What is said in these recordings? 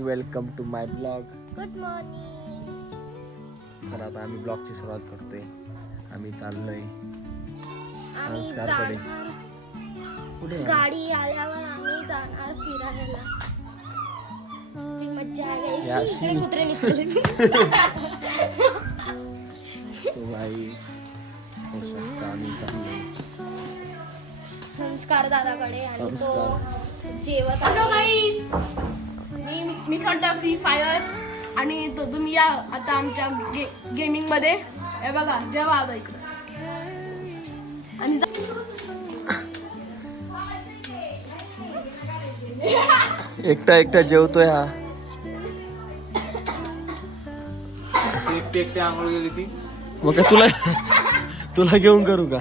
Welcome to my blog good morning तर आता आम्ही ब्लॉगची सुरुवात करतोय आम्ही चाललोय आम्ही संस्कारकडे. कुठे? गाडी आल्यावर आम्ही जाणार फिरायला मज्जा आहे या शी, इकडे शी. कुत्रे निघाले तो भाई होऊ शकतं आम्ही चाललोय संस्कार दादाकडे आणि तो संस्कार. जेवत आहे. मी मी खेळतो फ्री फायर आणि तो तुम्ही या आता आमच्या गे, गेमिंगमध्ये. हे बघा जेव्हा आता इकडं. आणि जा- एकटा एकटा जेवतोय हा. एकटी एकटी आंघोळ गेली ती. मग काय तुला तुला घेऊन करू का?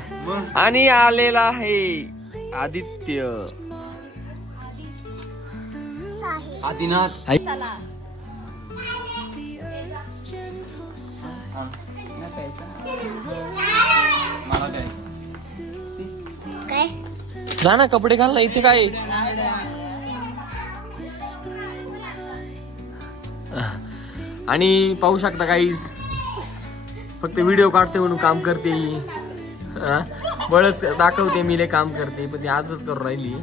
आणि आलेला आहे आदित्य. आदिनाथ. काय? जा ना कपडे घाल ना इथे काय? आणि पाहू शकता काही फक्त व्हिडिओ काढते म्हणून काम करते ही. हा? बळच दाखवते मी लय काम करते पण ती आजच करू राहिली.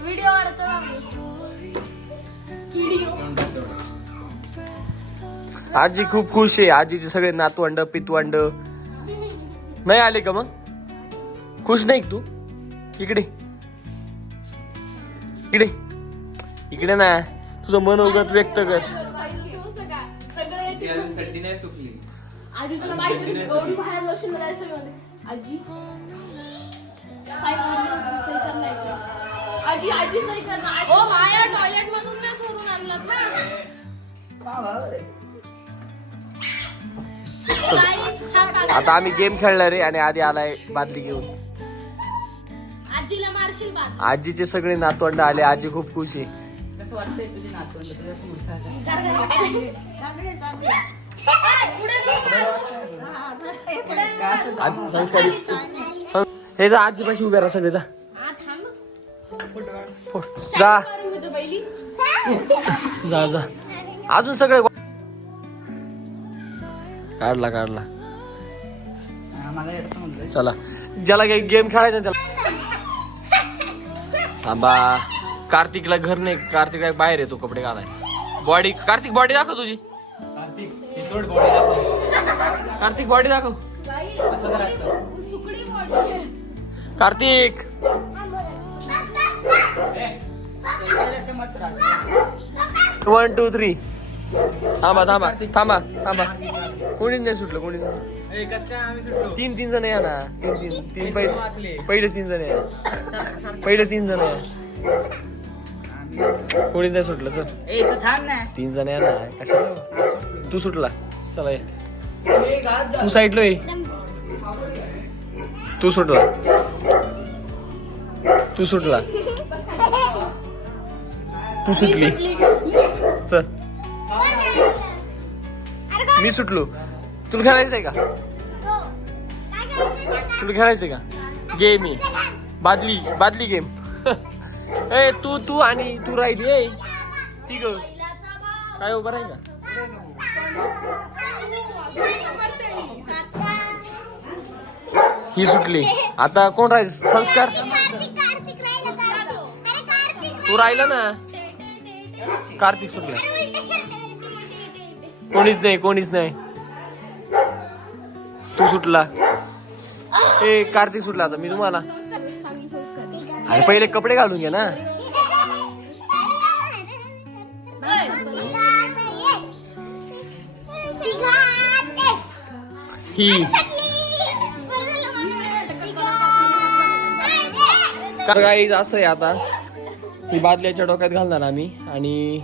व्हिडिओ एवढं? आजी खूप खुश आहे. आजीचे सगळे नातवंड पितवंड. नाही आले का मग? खुश नाही तू? इकडे. इकडे. इकडे ना. तुझं मनोगत व्यक्त कर. नाही सुकली आधी तुला माहिती एवढी बाहेर आजी. आजी आजी सही करणार ओ माया टॉयलेट मधून मी आणलात ना आता आम्ही गेम खेळणार आहे आणि आधी आलाय बादली घेऊन. आजीला मारशील आजीचे सगळे नातवंड आले आजी खूप खुश आहे. हे जा आजीपाशी उभ्या राहा सगळे जा. जा. जा जा. अजून सगळे काढला काढला. चला. ज्याला काही गेम खेळायचा त्याला थांबा. कार्तिकला घर नाही कार्तिक बाहेर येतो कपडे घालाय बॉडी कार्तिक बॉडी दाखव तुझी. कार्तिक सोड बॉडी दाखव. कार्तिक बॉडी दाखव. कार्तिक. वन टू थ्री थांबा थांबा थांबा थांबा. कोणीच नाही सुटलं कोणीच नाही कसं सुटलो? तीन तीन जण या ना. तीन तीन तीन पहिले. पहिले तीन जण या. पहिले तीन जण या. कोणीच नाही सुटलं चल. तीन जण या ना. कशाला? तू सुटला. चला तू साईडलो ये. तू सुटला. तू सुटला. तू सुटली. चल. मी सुटलो. तुला खेळायचंय का? तुला खेळायचंय का? गेम आहे बादली बादली गेम ए तू तू आणि तू राहिली ए. ती ग काय उभं राहील? का ही सुटली. आता कोण राहील? संस्कार? तू राहिला ना? कार्तिक सुटला. कोणीच नाही कोणीच नाही. तू सुटला. ए कार्तिक सुटला आता मी तुम्हाला. अरे पहिले कपडे घालून घे ना. ही. काही असं आहे आता. ही बादल्याच्या डोक्यात घालणार आम्ही. आणि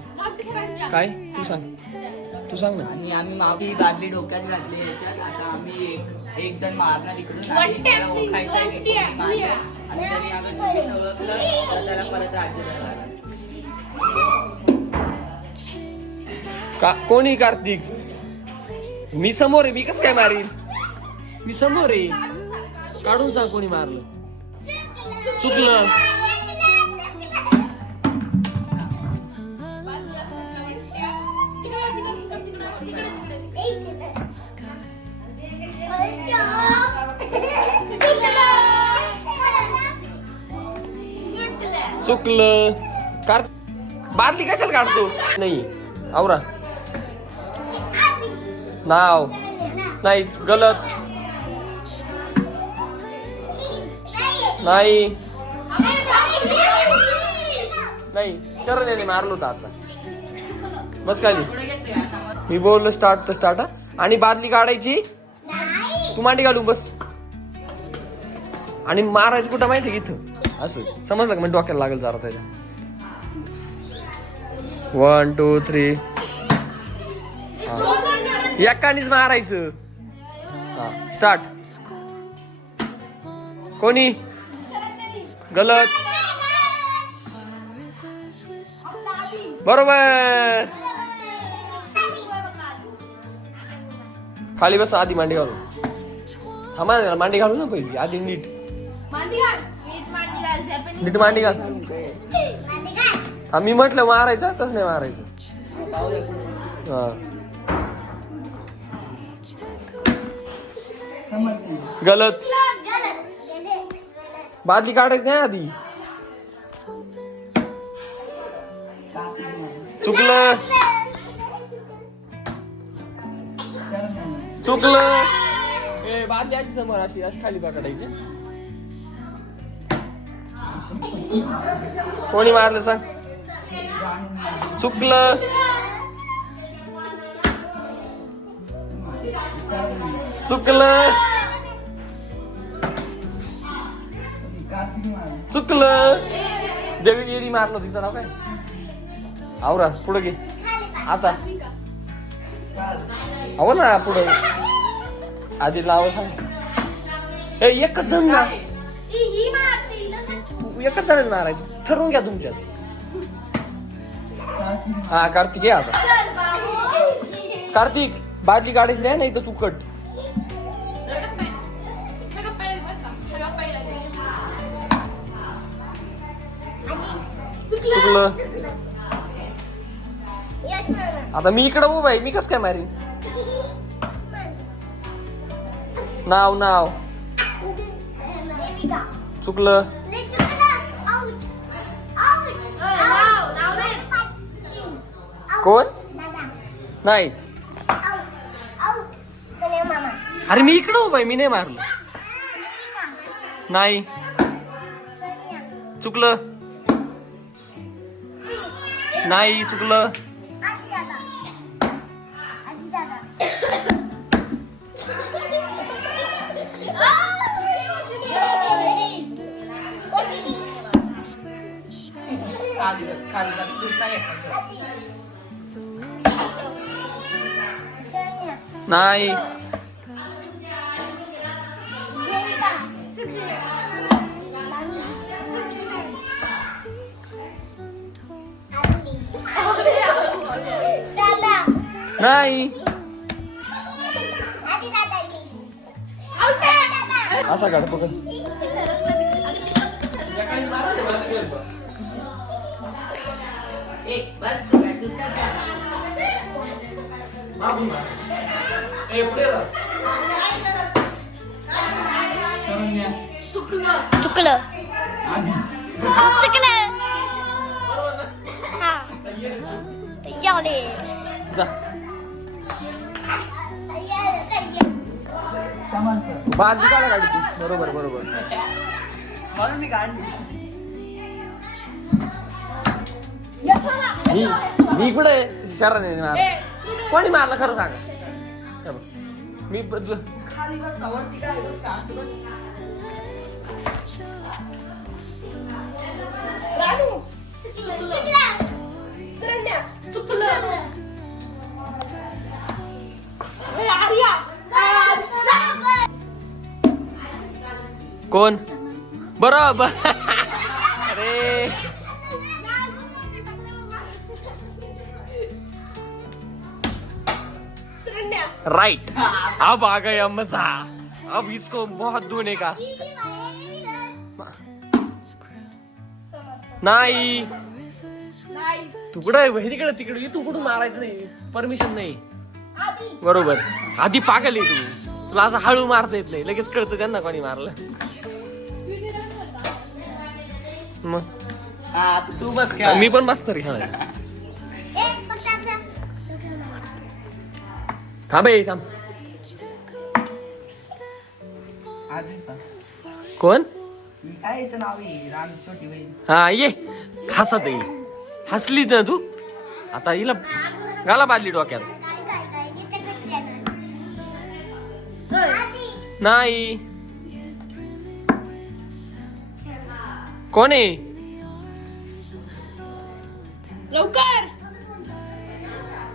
काय? तू सांग. तू सांग ना. आणि आम्ही मावी बादली डोक्यात घातली याच्यात. आता आम्ही एक एक जण मारणार इकडून. आणि त्याला ओळखायचं आहे. की कोणी मारलं. आणि त्याने अगर चुकीचं ओळखलं. तर त्याला परत राज्य लागेल. का कोणी कार्तिक? मी समोर आहे मी कस काय मारील मी समोर आहे. काढून सांग कोणी मारलं. चुकलं. चुकलं. कार बादली कशाला काढतो? नाही. आवरा. नाव. नाही. गलत. नाही. नाही शरण याने मारलो होता आता. बस खाली. मी बोललो स्टार्ट तर स्टार्ट आणि बादली काढायची? तू मांडी घालू बस. आणि मारायचं कुठं माहिती आहे इथं? असं. समजलं का? म्हणजे डोक्याला लागेल जरा त्याच्या. वन टू थ्री एकानीच मारायचं. हा. स्टार्ट कोणी? गलत. बरोबर. खाली बस आधी मांडी घालू थांबा ना, मांडी घालू ना पहिली आधी नीट. नीट मांडी घाल. मी म्हटलं मारायचं तस नाही मारायचं. हा. गलत. बादली काढायच नाही आधी. चुकलं. चुकलं. ए बादली अशी समोर अशी अशी खाली पकडायची कोणी मारलं सांग. चुकलं. चुकलं. चुकलं देवी येडी मारलं तिचं नाव काय? आवरा पुढे घे. आता. अहो ना पुढं. आधी नाव सांग. ए एकच जण ना. एकच जण मारायचं. ठरवून घ्या तुमच्यात. हा कार्तिक ये आता. कार्तिक बादली काढायची नाही नाही तर तू कट. चुकलं. आता मी इकडं उभा आहे मी कस काय मारीन? नाव नाव. चुकलं. कोण? नाही. अरे मी इकडं उभा आहे मी नाही मारलं. नाही. चुकलं. नाही चुकलं. नाही. नाही. असा काढ पकड? चुकलं. चुकलं. चुकलं हा. याले जा. बादली काढा बरोबर बरोबर. म्हणून मी काढली मी मी कुठे? शरण मार कोणी मारलं खरं सांगा. हे. मी चुकलं. ए, आर्या! कोण? बरोबर. अरे. राईट हा भाग आहे मजा अब इसको बहुत धोने का. नाही तू कुठं तिकडे तिकडे. ये, तू कुठून मारायचं नाही. परमिशन नाही. बरोबर. आधी पागल आहे तू तुला असं हळू मारता येत नाही. लगेच कळतं त्यांना कोणी मारलं. मग? तू बस खेळ मी पण बसणार खेळायला. थांब ए, थांब? कोण? मी काय याचं नाव आहे? राम छोटी बहीण. हा ये. हसत येईल हसली ना तू. आता हिला घाला बादली डोक्यात. नाही. कोण? आहे लवकर.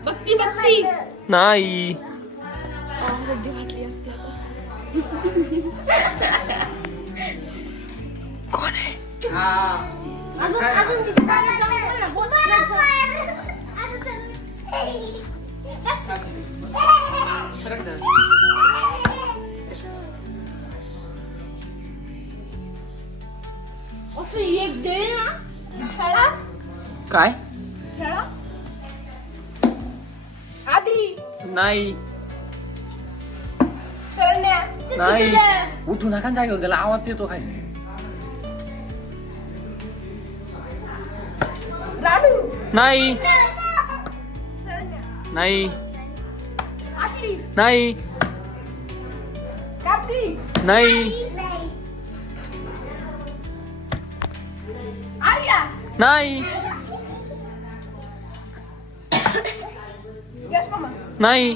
बघती बघती. नाही. कोण? आहे सरक जा. असं एक दे ना खेळा काय खेळा आधी नाही सरण्या नाही उठू नका ना जागेवर त्याला आवाज येतो काय राणू नाही सरण्या नाही आधी नाही कार्तिक नाही आर्या नाही यश मामा नाही